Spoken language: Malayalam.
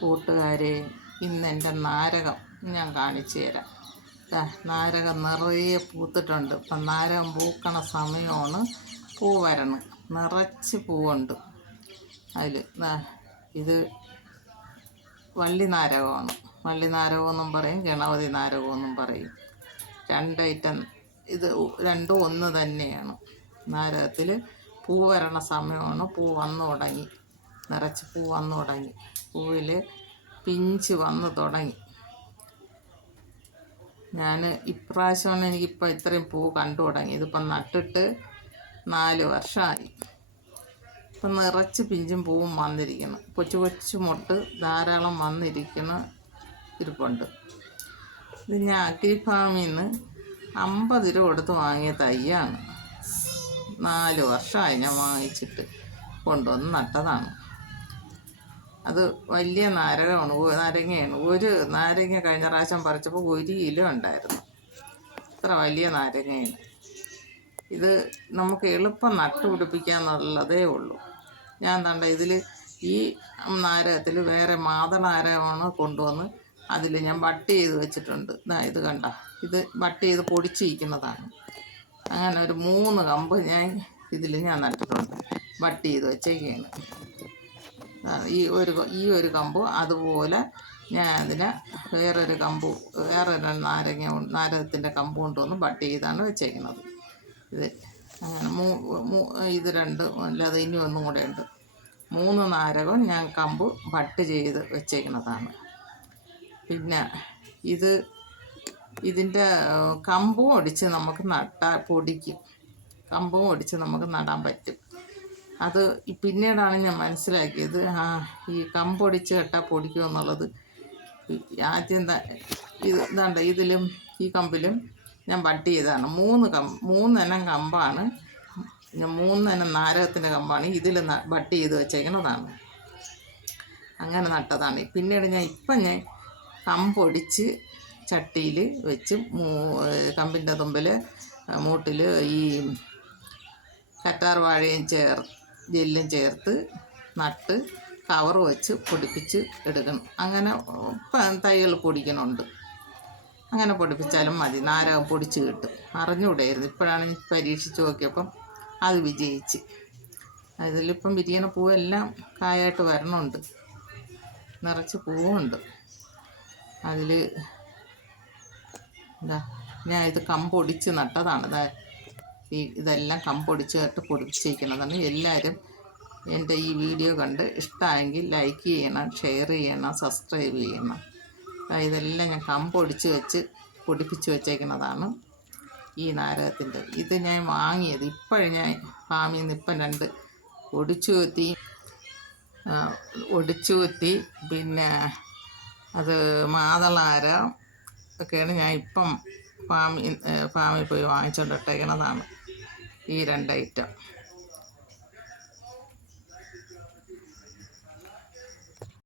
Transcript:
കൂട്ടുകാരെ, ഇന്ന് എൻ്റെ നാരകം ഞാൻ കാണിച്ചു തരാം. നാരകം നിറയെ പൂത്തിട്ടുണ്ട്. ഇപ്പം നാരകം പൂക്കണ സമയമാണ്. പൂ വരണം, നിറച്ച് പൂവുണ്ട് അതിൽ. ഇത് വള്ളി നാരകമാണ്. വള്ളി നാരകമെന്നും പറയും, ഗണപതി നാരകമെന്നും പറയും. രണ്ടൈറ്റം. ഇത് രണ്ടും ഒന്ന് തന്നെയാണ്. നാരകത്തിൽ പൂ വരണ സമയമാണ്. പൂ വന്നു തുടങ്ങി, നിറച്ച് പൂ വന്നു തുടങ്ങി. പൂവിൽ പിഞ്ച് വന്ന് തുടങ്ങി. ഞാൻ ഇപ്രാവശ്യമാണ് എനിക്കിപ്പോൾ ഇത്രയും പൂ കണ്ടു തുടങ്ങി. ഇതിപ്പം നട്ടിട്ട് 4 വർഷമായി. ഇപ്പം നിറച്ച് പിഞ്ചും പൂവും വന്നിരിക്കണം. കൊച്ചു കൊച്ചു മുട്ട് ധാരാളം വന്നിരിക്കണം, ഇരിപ്പുണ്ട്. ഇത് ഞാൻ അഗ്രി ഫാമിൽ നിന്ന് 50 രൂപ കൊടുത്ത് വാങ്ങിയ തയ്യാണ്. 4 വർഷമായി ഞാൻ വാങ്ങിച്ചിട്ട് കൊണ്ടുവന്ന് നട്ടതാണ്. അത് വലിയ നാരകമാണ്, നാരങ്ങയാണ്. ഒരു നാരങ്ങ കഴിഞ്ഞ പ്രാവശ്യം പറിച്ചപ്പോൾ 1 കിലോ ഉണ്ടായിരുന്നു. ഇത്ര വലിയ നാരങ്ങയാണ്. ഇത് നമുക്ക് എളുപ്പം നട്ടുപിടിപ്പിക്കാന്നുള്ളതേ ഉള്ളൂ. ഞാൻ കണ്ട ഇതിൽ ഈ നാരകത്തിൽ വേറെ മാതളനാരകമാണ് കൊണ്ടുവന്ന് അതിൽ ഞാൻ ബട്ട് ചെയ്ത് വെച്ചിട്ടുണ്ട്. ഇത് കണ്ട, ഇത് ബട്ട് ചെയ്ത് പൊടിച്ചിരിക്കുന്നതാണ്. അങ്ങനെ ഒരു 3 കമ്പ് ഇതിൽ ഞാൻ നട്ടിട്ടുണ്ട്, ബട്ട് ചെയ്ത് വെച്ചേക്കാണ്. ഈ ഒരു കമ്പ് അതുപോലെ ഞാൻ അതിനെ വേറൊരു നാരകത്തിൻ്റെ കമ്പ് കൊണ്ടുവന്ന് ബട്ട് ചെയ്താണ് വെച്ചേക്കുന്നത്. ഇത് അങ്ങനെ ഇത് 2 അല്ലാതെ ഇനി ഒന്നും കൂടെ ഉണ്ട്. 3 നാരകം ഞാൻ കമ്പ് ബട്ട് ചെയ്ത് വെച്ചേക്കുന്നതാണ്. പിന്നെ ഇതിൻ്റെ കമ്പും ഒടിച്ച് നമുക്ക് പൊടിക്കും. കമ്പും ഒടിച്ച് നമുക്ക് നടാൻ പറ്റും. അത് പിന്നീടാണ് ഞാൻ മനസ്സിലാക്കിയത്, ഈ കമ്പൊടിച്ച് കേട്ടാൽ പൊടിക്കുമെന്നുള്ളത്. ആദ്യം ഇതാണ്ട് ഇതിലും ഈ കമ്പിലും ഞാൻ ബട്ട് ചെയ്തതാണ്. 3 ഇനം കമ്പാണ്, 3 ഇനം നാരകത്തിൻ്റെ കമ്പാണ് ഇതിൽ ബട്ട് ചെയ്ത് വെച്ചേക്കുന്നതാണ്. അങ്ങനെ നട്ടതാണ്. പിന്നീട് ഞാൻ കമ്പൊടിച്ച് ചട്ടിയിൽ വെച്ച് കമ്പിൻ്റെ തുമ്പിൽ മൂട്ടിൽ ഈ കറ്റാർ വാഴയും ജെല്ലും ചേർത്ത് നട്ട് കവർ വെച്ച് പൊടിപ്പിച്ച് എടുക്കണം. അങ്ങനെ തൈകൾ പൊടിക്കണുണ്ട്. അങ്ങനെ പൊടിപ്പിച്ചാലും മതി, നാരകം പൊടിച്ച് കിട്ടും. അറിഞ്ഞുകൂടായിരുന്നു, ഇപ്പോഴാണ് പരീക്ഷിച്ച് നോക്കിയപ്പം അത് വിജയിച്ച്. അതിലിപ്പം വിരിയണ പൂവെല്ലാം കായായിട്ട് വരണുണ്ട്, നിറച്ച് പൂവുണ്ട് അതിൽ. ഞാൻ ഇത് കമ്പൊടിച്ച് നട്ടതാണ്. ഇതെല്ലാം കമ്പൊടിച്ച് കേട്ട് പൊടിപ്പിച്ചിരിക്കുന്നതാണ്. എല്ലാവരും എൻ്റെ ഈ വീഡിയോ കണ്ട് ഇഷ്ടമായെങ്കിൽ ലൈക്ക് ചെയ്യണം, ഷെയർ ചെയ്യണം, സബ്സ്ക്രൈബ് ചെയ്യണം. ഇതെല്ലാം ഞാൻ കമ്പൊടിച്ച് പൊടിപ്പിച്ച് വെച്ചേക്കുന്നതാണ് ഈ നാരകത്തിൻ്റെ. ഇത് ഞാൻ വാങ്ങിയത് ഇപ്പോഴും ഞാൻ ഫാമിൽ നിന്ന് ഇപ്പം 2 ഒടിച്ചു കുത്തി പിന്നെ അത് മാതളാര ഒക്കെയാണ് ഞാൻ ഇപ്പം ഫാമിൽ പോയി വാങ്ങിച്ചുകൊണ്ടിട്ടേക്കുന്നതാണ്. ഈ 2 ഐറ്റം.